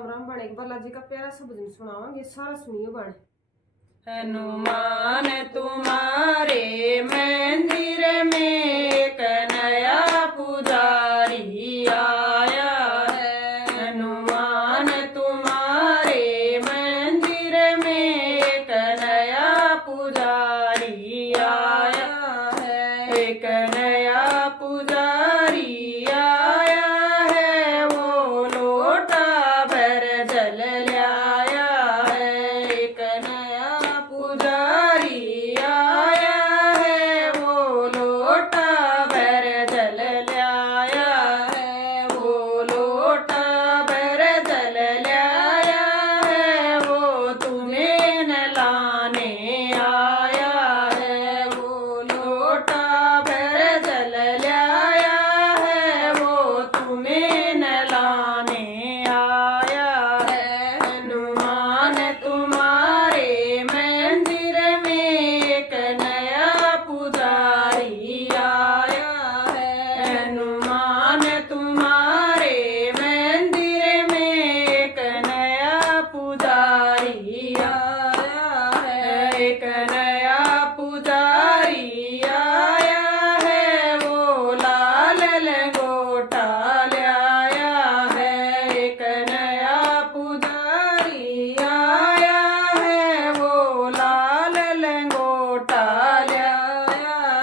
राम राम बने बालाजी का प्यारा सा भजन सुनावांगे, सारा सुनियो बने। हनुमान तुम्हारे मंदिर में कन्हैया पुजारी आया है। हनुमान तुम्हारे मंदिर में कन्हैया पुजारी आया है। कन्हैया पुजारी आया है, वो लोटा भर जल लाया है। कन्हैया पुजारी आया है, वो लोटा भर जल लाया है। वो लोटा भर जल लाया है, वो तुम्हें नहलाने आया है। वो लोटा भर जल लाया है, वो तुम्हें नहलाने आया है। हनुमान तुम्हारे मंदिर में कन्हैया पुजारी आया है। हनुमान तुम्हारे मंदिर में कन्हैया पुजारी आया है। कन्हैया पुजारी आया है, वो लाल लंगोटा लाया है। कन्हैया पुजारी आया है, वो लाल लंगोटा लाया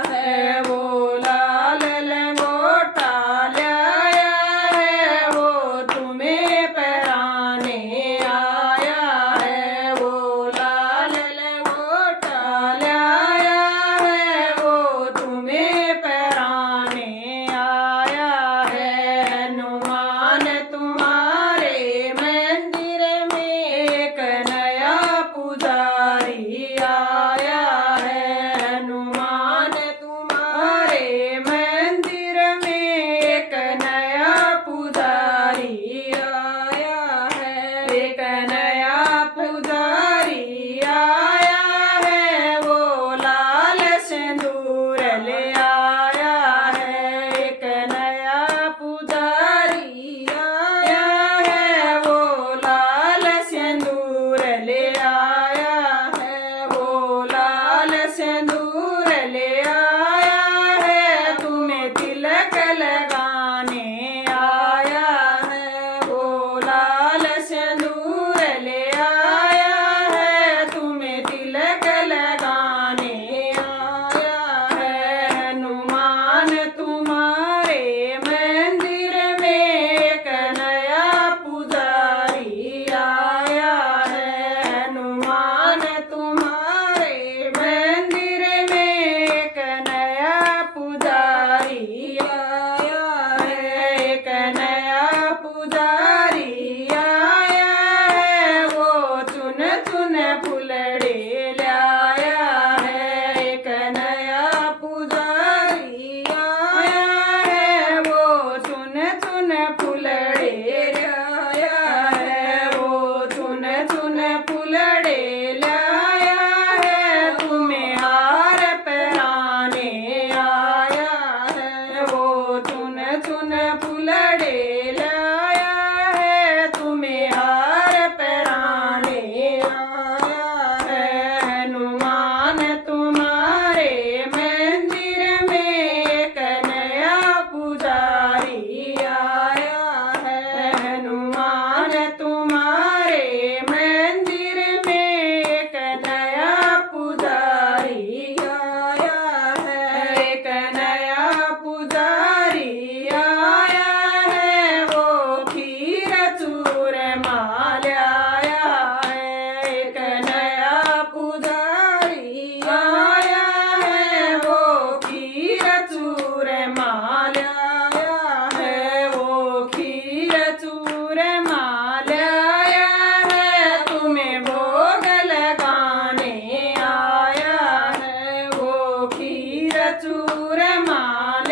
है। वो लाल लंगोटा लाया है, वो तुम्हें पहराने आया है। वो लाल लंगोटा लाया है, वो तुम्हें पहराने आया है। हनुमान तुम्हारे मंदिर में कन्हैया पुजारी आया है। हनुमान तुम्हारे मंदिर में कन्हैया पुजारी आया है। कन्हैया पुजारी आया है, वो लाल सिंदूर ले आया है। कन्हैया पुजारी आया है, वो लाल सिंदूर ले आया है। वो लाल सिंदूर ले आया है, तुम्हें तिलक लगाने आया है। वो लाल सिंदूर ले आया है, तुम्हें तिलक लगाने आया है। हनुमान तुम्हारे मंदिर में कन्हैया पुजारी आया है। हनुमान तुम्हारे मंदिर में कन्हैया पुजारी आया है। कन्हैया पुजारी आया है, वो चुन चुन फुलड़े लाया है। कन्हैया पुजारी आया है, वो चुन चुन फुलड़े लाया है। वो चुन चुन फुलड़े लाया है, तुम्हें हार पहनाने आया है। वो चुन चुन फुलड़े लाया है, तुम्हें हार पहनाने आया है। हनुमान तुम्हारे मंदिर में कन्हैया पुजारी आया है। हनुमान तुम्हारे मंदिर में कन्हैया पुजारी आया है। कन्हैया पुजारी आया है, वो खीर चूर मालाया है। कन्हैया पुजारी आया है, वो खीर चूर मालाया है। वो खीर चूर मालाया है, तुम्हें भोग लगाने आया है। वो खीर चूर मालाया